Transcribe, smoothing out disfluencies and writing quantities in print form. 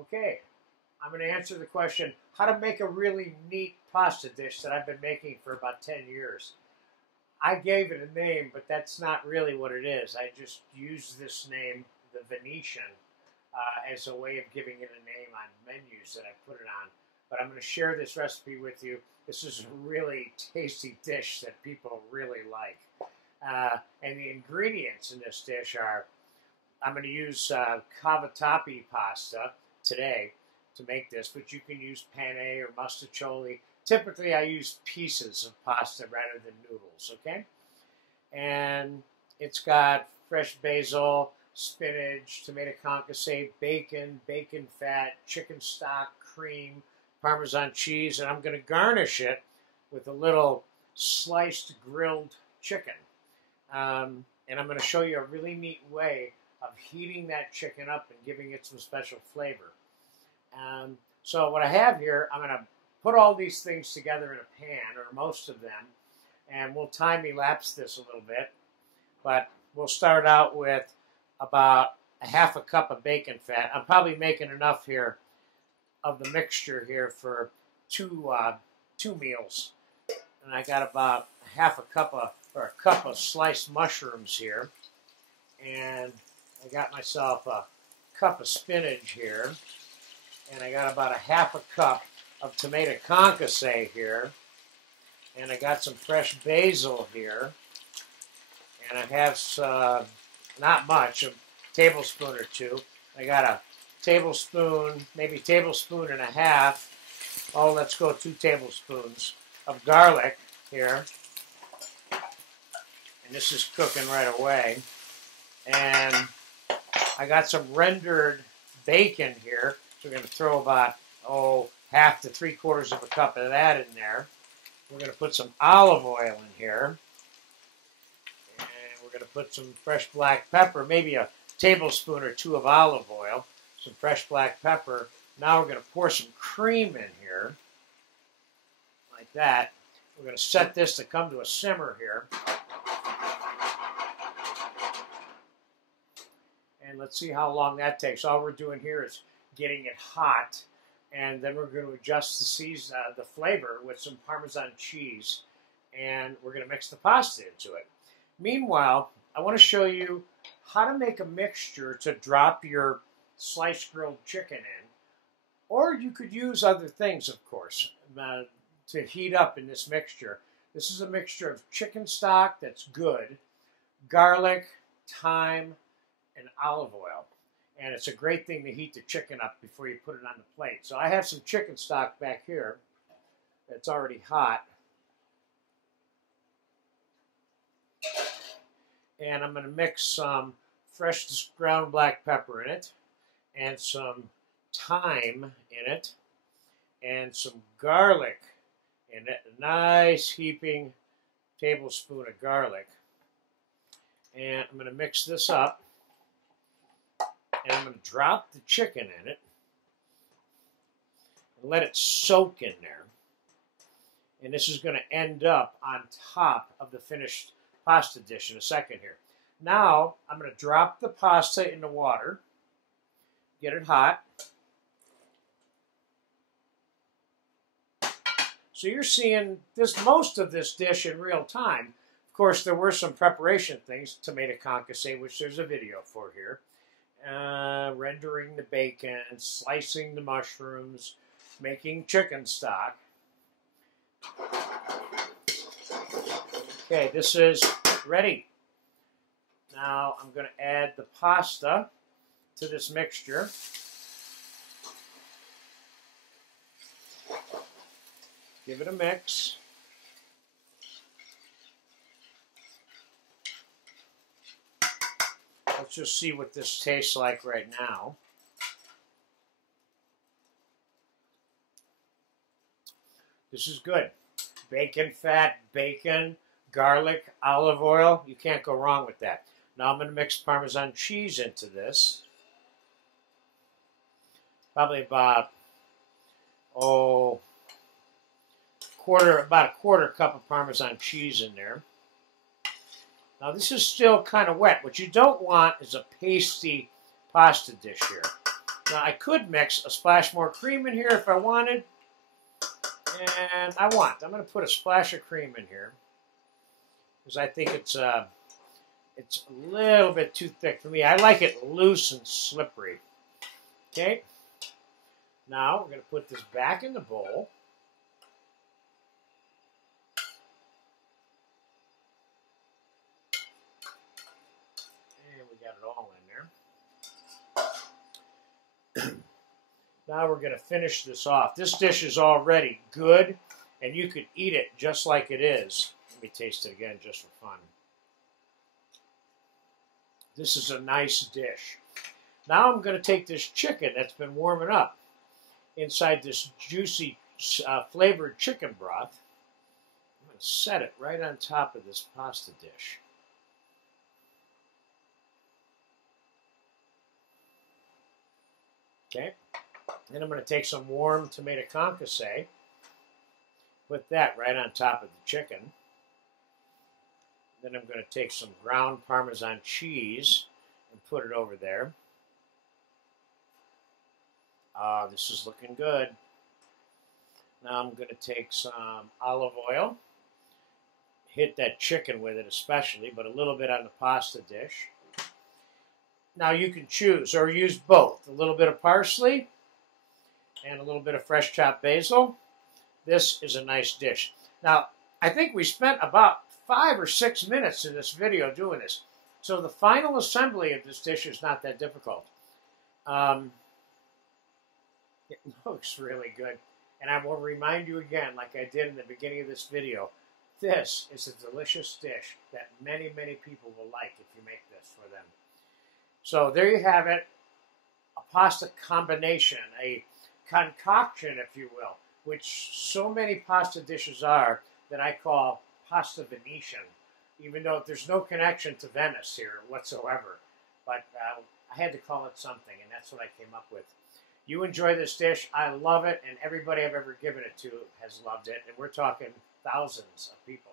Okay, I'm going to answer the question, how to make a really neat pasta dish that I've been making for about 10 years. I gave it a name, but that's not really what it is. I just used this name, the Venetian, as a way of giving it a name on menus that I put it on. But I'm going to share this recipe with you. This is a really tasty dish that people really like. And the ingredients in this dish are, I'm going to use cavatappi pasta today to make this, but you can use penne or mustaccioli. Typically, I use pieces of pasta rather than noodles, okay? And it's got fresh basil, spinach, tomato concasse, bacon, bacon fat, chicken stock, cream, Parmesan cheese, and I'm going to garnish it with a little sliced grilled chicken. And I'm going to show you a really neat way of heating that chicken up and giving it some special flavor. So what I have here, I'm going to put all these things together in a pan, or most of them, and we'll time-elapse this a little bit. But we'll start out with about a half a cup of bacon fat. I'm probably making enough here of the mixture here for two meals. And I got about half a cup of, or a cup of sliced mushrooms here. And I got myself a cup of spinach here. And I got about a half a cup of tomato concasse here. And I got some fresh basil here. And I have some, not much, a tablespoon or two. I got a tablespoon, maybe tablespoon and a half. Oh, let's go 2 tablespoons of garlic here. And this is cooking right away. And I got some rendered bacon here. So we're going to throw about, half to 3/4 of a cup of that in there. We're going to put some olive oil in here. And we're going to put some fresh black pepper, maybe a tablespoon or 2 of olive oil, some fresh black pepper. Now we're going to pour some cream in here, like that. We're going to set this to come to a simmer here. And let's see how long that takes. All we're doing here is getting it hot, and then we're going to adjust the flavor with some Parmesan cheese, and we're going to mix the pasta into it. Meanwhile, I want to show you how to make a mixture to drop your sliced grilled chicken in, or you could use other things, of course, to heat up in this mixture. This is a mixture of chicken stock that's good, garlic, thyme, and olive oil. And it's a great thing to heat the chicken up before you put it on the plate. So I have some chicken stock back here that's already hot. And I'm going to mix some fresh ground black pepper in it, and some thyme in it, and some garlic in it. A nice heaping tablespoon of garlic. And I'm going to mix this up. And I'm going to drop the chicken in it and let it soak in there. And this is going to end up on top of the finished pasta dish in a second here. Now, I'm going to drop the pasta in the water, get it hot. So you're seeing most of this dish in real time. Of course, there were some preparation things, tomato concasse, which there's a video for here. Rendering the bacon, slicing the mushrooms, making chicken stock. Okay, this is ready. Now I'm going to add the pasta to this mixture. Give it a mix. Let's just see what this tastes like right now. This is good. Bacon fat, bacon, garlic, olive oil. You can't go wrong with that. Now I'm going to mix Parmesan cheese into this. Probably about, about a quarter cup of Parmesan cheese in there. Now this is still kind of wet. What you don't want is a pasty pasta dish here. Now, I could mix a splash more cream in here if I wanted. And I'm going to put a splash of cream in here because I think it's a little bit too thick for me. I like it loose and slippery. Okay. Now we're going to put this back in the bowl. And we got it all in there. Now we're going to finish this off. This dish is already good, and you could eat it just like it is. Let me taste it again just for fun. This is a nice dish. Now I'm going to take this chicken that's been warming up inside this juicy flavored chicken broth. I'm going to set it right on top of this pasta dish. Okay. Then I'm going to take some warm tomato concasse, put that right on top of the chicken. Then I'm going to take some ground Parmesan cheese and put it over there. This is looking good. Now I'm going to take some olive oil, hit that chicken with it especially, but a little bit on the pasta dish. Now you can choose or use both. A little bit of parsley and a little bit of fresh chopped basil. This is a nice dish. Now, I think we spent about 5 or 6 minutes in this video doing this. So the final assembly of this dish is not that difficult. It looks really good. And I will remind you again, like I did in the beginning of this video, this is a delicious dish that many, many people will like if you make this for them. So there you have it, a pasta combination, a concoction, if you will, which so many pasta dishes are that I call pasta Venetian, even though there's no connection to Venice here whatsoever. But I had to call it something, and that's what I came up with. You enjoy this dish. I love it, and everybody I've ever given it to has loved it, and we're talking thousands of people.